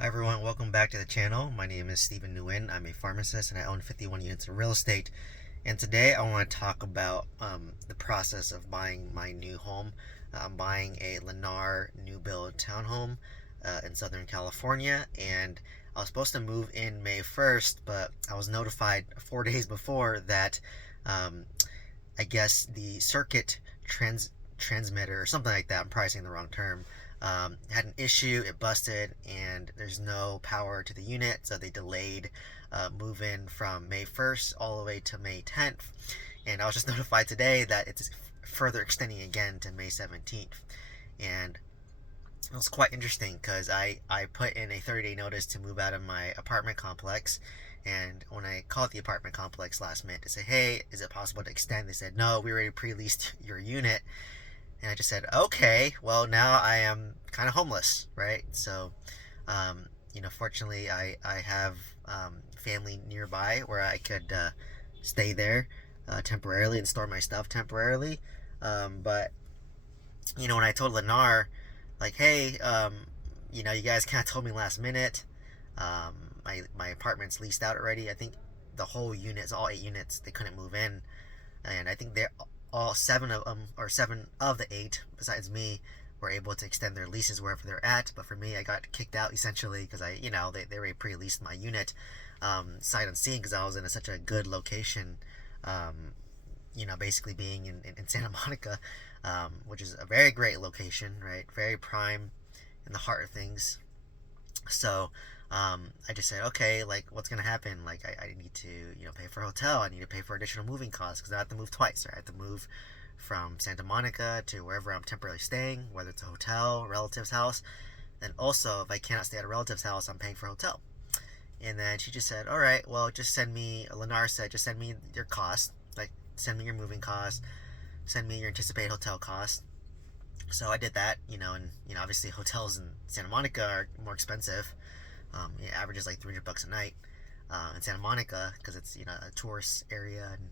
Hi everyone, welcome back to the channel. My name is Stephen Nguyen. I'm a pharmacist and I own 51 units of real estate. And today I want to talk about the process of buying my new home. I'm buying a Lennar new build townhome in Southern California, and I was supposed to move in May 1st, but I was notified 4 days before that um, I guess the circuit transmitter or something like that, I'm probably saying the wrong term, had an issue. It busted, and there's no power to the unit, so they delayed move in from May 1st all the way to May 10th. And I was just notified today that it's further extending again to May 17th. And it was quite interesting because I put in a 30-day notice to move out of my apartment complex. And when I called the apartment complex last minute to say, hey, is it possible to extend? They said, no, we already pre-leased your unit. And I just said, okay, well, now I am kind of homeless, right? So, fortunately, I have family nearby where I could stay there temporarily and store my stuff temporarily. But, when I told Lennar, like, hey, you guys kind of told me last minute, my apartment's leased out already. I think the whole units, all 8 units, they couldn't move in. And I think they're all seven of them, or seven of the eight besides me, were able to extend their leases wherever they're at. But for me, I got kicked out essentially because they already pre-leased my unit sight unseen, because I was in such a good location. Basically being in Santa Monica, which is a very great location, right? Very prime in the heart of things. So I just said, okay, like, what's gonna happen? Like, I need to, pay for a hotel. I need to pay for additional moving costs because I have to move twice. Right? I have to move from Santa Monica to wherever I'm temporarily staying, whether it's a hotel, relative's house. And also, if I cannot stay at a relative's house, I'm paying for a hotel. And then she just said, all right, well, just send me. Lennar said, just send me your cost. Like, send me your moving costs. Send me your anticipated hotel costs. So I did that, and obviously hotels in Santa Monica are more expensive. It averages like $300 a night in Santa Monica because it's a tourist area, and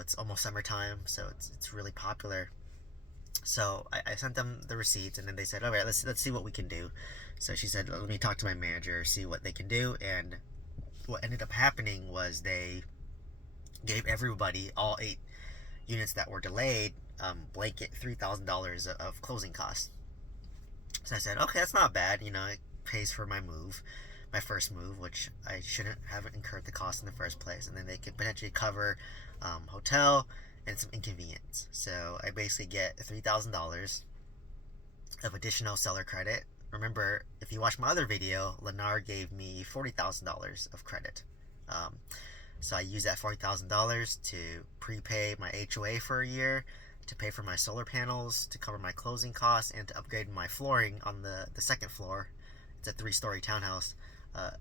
it's almost summertime, so it's really popular. So I sent them the receipts, and then they said, all right, let's see what we can do. So she said, let me talk to my manager, see what they can do. And what ended up happening was they gave everybody, all 8 units that were delayed, blanket $3,000 of closing costs. So I said, okay, that's not bad. It pays for my first move, which I shouldn't have incurred the cost in the first place. And then they could potentially cover hotel and some inconvenience. So I basically get $3,000 of additional seller credit. Remember, if you watch my other video, Lennar gave me $40,000 of credit. So I use that $40,000 to prepay my HOA for a year, to pay for my solar panels, to cover my closing costs, and to upgrade my flooring on the second floor. It's a 3-story townhouse.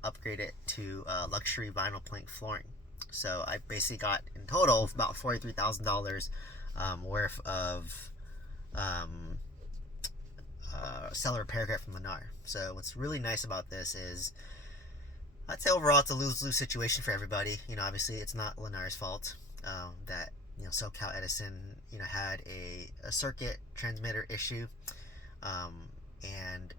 Upgrade it to luxury vinyl plank flooring. So I basically got in total about $43,000 worth of seller repair credit from Lennar. So what's really nice about this is, I'd say overall it's a lose-lose situation for everybody. Obviously it's not Lennar's fault that SoCal Edison had a circuit transmitter issue, and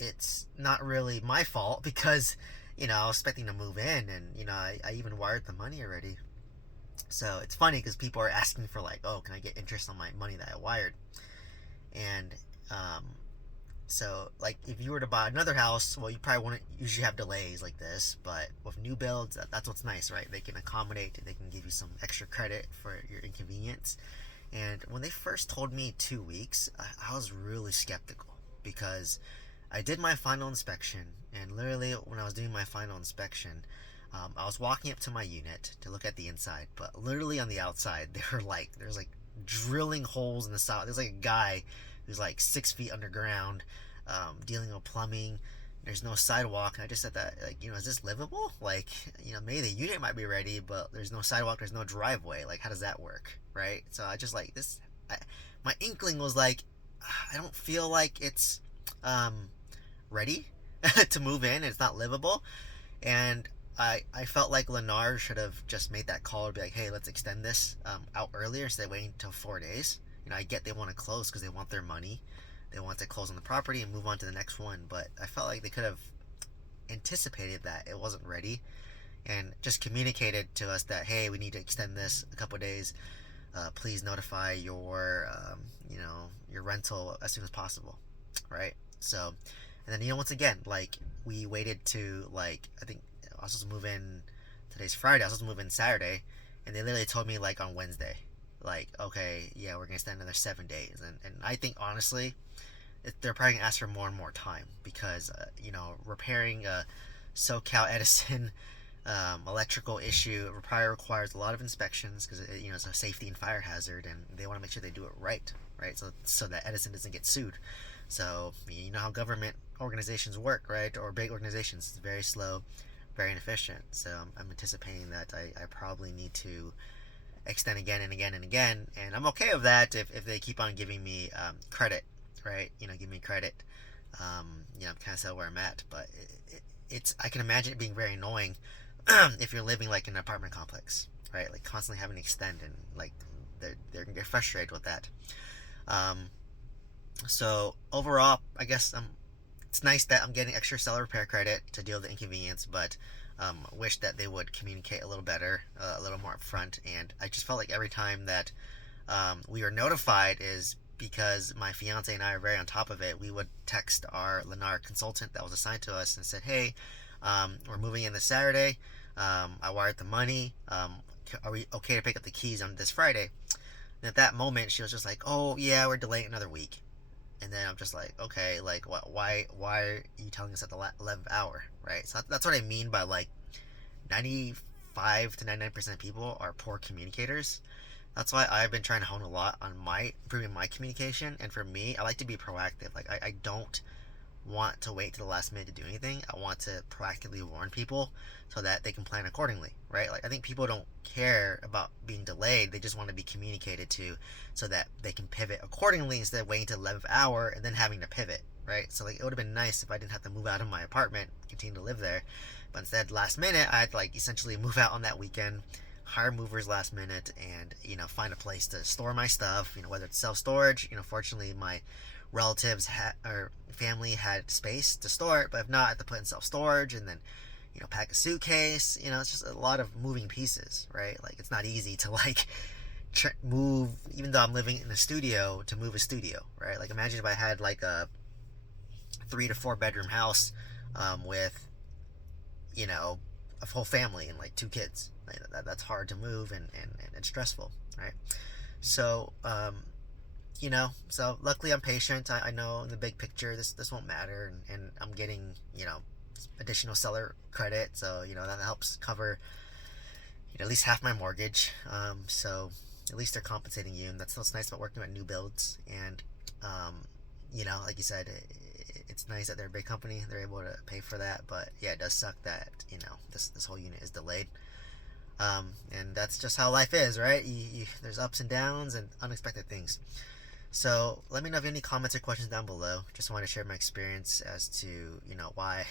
it's not really my fault because I was expecting to move in, and I even wired the money already. So it's funny because people are asking for, like, oh, can I get interest on my money that I wired? And so, like, if you were to buy another house, well, you probably wouldn't usually have delays like this. But with new builds, that's what's nice, right? They can accommodate, they can give you some extra credit for your inconvenience. And when they first told me 2 weeks, I was really skeptical because I did my final inspection, and literally when I was doing my final inspection, I was walking up to my unit to look at the inside, but literally on the outside, there's like drilling holes in the side. There's like a guy who's like 6 feet underground, dealing with plumbing. There's no sidewalk, and I just said that, like, is this livable? Like, maybe the unit might be ready, but there's no sidewalk, there's no driveway. Like, how does that work, right? So I just like this. My inkling was like, I don't feel like it's ready to move in. It's not livable, and I felt like Lennar should have just made that call and be like, hey, let's extend this out earlier instead of waiting until 4 days. I get they want to close because they want their money. they want to close on the property and move on to the next one. But I felt like they could have anticipated that it wasn't ready and just communicated to us that, hey, we need to extend this a couple of days. Please notify your your rental as soon as possible, right? So, and then once again, like, we waited to, like, I think I was supposed to move in, today's Friday, I was supposed to move in Saturday, and they literally told me, like, on Wednesday, like, okay, yeah, we're gonna extend another 7 days. And I think, honestly, they're probably gonna ask for more and more time, because repairing a SoCal Edison electrical issue probably requires a lot of inspections, because it's a safety and fire hazard, and they want to make sure they do it right, right? So that Edison doesn't get sued. So you know how government organizations work, right? Or big organizations, it's very slow, very inefficient. So I'm anticipating that I probably need to extend again and again and again, and I'm okay with that if they keep on giving me credit, right? Give me credit. I'm kind of set where I'm at, but it's I can imagine it being very annoying if you're living like in an apartment complex, right? Like constantly having to extend, and like they're gonna get frustrated with that. So overall, I guess it's nice that I'm getting extra seller repair credit to deal with the inconvenience, but wish that they would communicate a little better, a little more upfront. And I just felt like every time that we were notified is because my fiance and I are very on top of it. We would text our Lennar consultant that was assigned to us and said, hey, we're moving in this Saturday. I wired the money. Are we okay to pick up the keys on this Friday? And at that moment, she was just like, oh, yeah, we're delaying another week. And then I'm just like, okay, like, why are you telling us at the 11th hour, right? So that's what I mean by, like, 95 to 99% of people are poor communicators. That's why I've been trying to hone a lot on improving my communication. And for me, I like to be proactive. Like, I don't want to wait to the last minute to do anything. I want to proactively warn people so that they can plan accordingly, right? Like, I think people don't care about being delayed. They just want to be communicated to so that they can pivot accordingly instead of waiting to the 11th hour and then having to pivot, right? So, like, it would have been nice if I didn't have to move out of my apartment, continue to live there. But instead, last minute, I had to, like, essentially move out on that weekend, hire movers last minute, and find a place to store my stuff, whether it's self-storage. Fortunately, my relatives or family had space to store it, but if not, I had to put in self-storage, and then pack a suitcase. It's just a lot of moving pieces, right? Like, it's not easy to, like, move, even though I'm living in a studio, to move a studio, right? Like, imagine if I had like a 3 to 4 bedroom house with a whole family and like 2 kids. Like, that's hard to move, and it's stressful, right? So so luckily I'm patient. I know in the big picture this won't matter, and I'm getting additional seller credit, so that helps cover at least half my mortgage. So at least they're compensating you, and that's what's nice about working with new builds. And like you said, it's nice that they're a big company, they're able to pay for that. But yeah, it does suck that this whole unit is delayed. And that's just how life is, right? There's ups and downs and unexpected things. So let me know if you have any comments or questions down below. Just want to share my experience as to why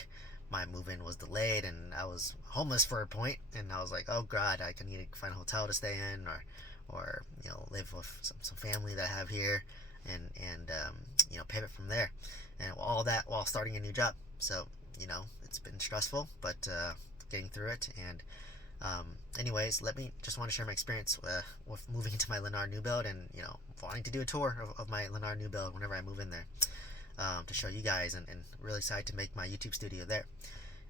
my move-in was delayed, and I was homeless for a point, and I was like, oh god, I can need to find a hotel to stay in, or live with some family that I have here, and pivot from there, and all that while starting a new job. So it's been stressful, but getting through it. And anyways, just want to share my experience with moving into my Lennar new build, and wanting to do a tour of my Lennar new build whenever I move in there, to show you guys, and really excited to make my YouTube studio there.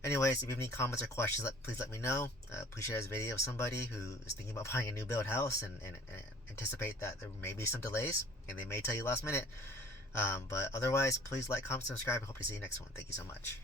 Anyways, if you have any comments or questions, please let me know. Please share this video with somebody who is thinking about buying a new build house, and anticipate that there may be some delays, and they may tell you last minute. But otherwise, please like, comment, subscribe, and hope to see you next one. Thank you so much.